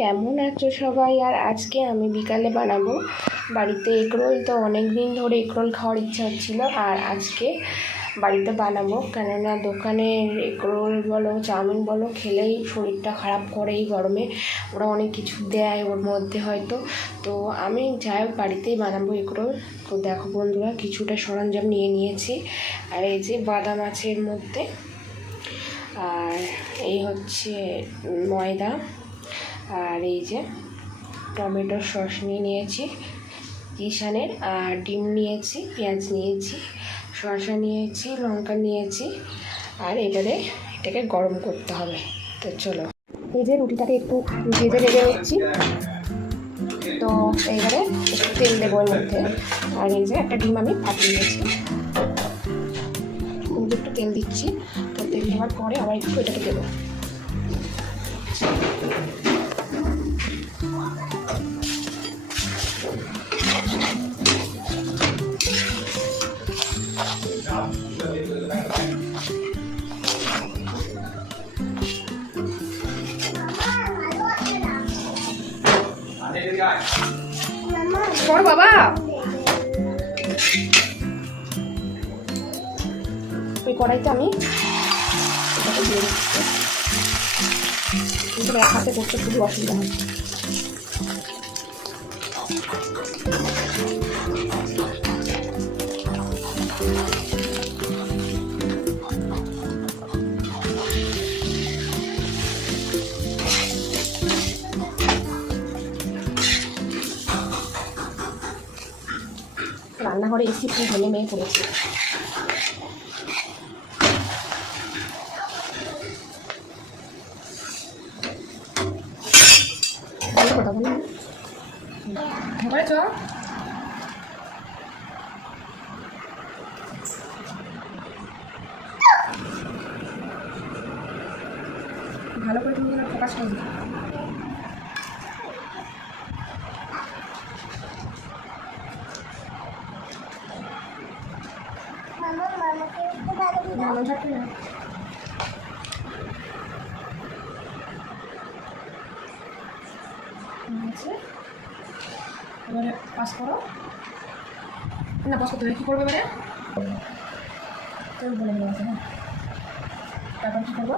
কেমন আছো সবাই? আর আজকে আমি বিকালে বানাবো বাড়িতে এগরোল। তো অনেক দিন ধরে এগরোল খাওয়ার ইচ্ছা হচ্ছিলো, আর আজকে বাড়িতে বানাবো। কেননা দোকানের এগরোল বলো চাউমিন বলো খেলেই শরীরটা খারাপ করে এই গরমে, ওরা অনেক কিছু দেয় ওর মধ্যে হয়তো। তো আমি যাই হোক বাড়িতেই বানাবো এগরোল। তো দেখো বন্ধুরা, কিছুটা সরঞ্জাম নিয়ে নিয়েছি। আর এই যে বাদাম আছে এর মধ্যে, আর এই হচ্ছে ময়দা, আর এই যে টমেটোর সস নিয়ে নিয়েছি কিষানের, আর ডিম নিয়েছি, পেঁয়াজ নিয়েছি, শসা নিয়েছি, লঙ্কা নিয়েছি। আর এটাকে গরম করতে হবে। তো চলো, এই যে রুটিটাকে একটু ভেজে নিচ্ছি। তো এইবারে একটু তেল দেবো এর মধ্যে। আর এই যে একটা ডিম আমি ফাটিয়ে নিয়েছি, একটু তেল দিচ্ছি। তো তেল দেওয়ার পরে আবার একটু এটাকে দেবো। বড় বাবা, ওই কড়াইতে আমি এটাকে দিয়ে দিচ্ছি। কিন্তু এক হাতে করতে খুবই অসুবিধা হচ্ছে। রান্নাঘরে এসি খুব ঘেমে মেয়ে পড়েছে। কথা বলি ভালো করে তুমি ফোকাস করবে। এবারে পাস করো না, পাস করতে হবে। কী করবে এবারে? বলে দেওয়া আছে। হ্যাঁ, তারপর কী করবো?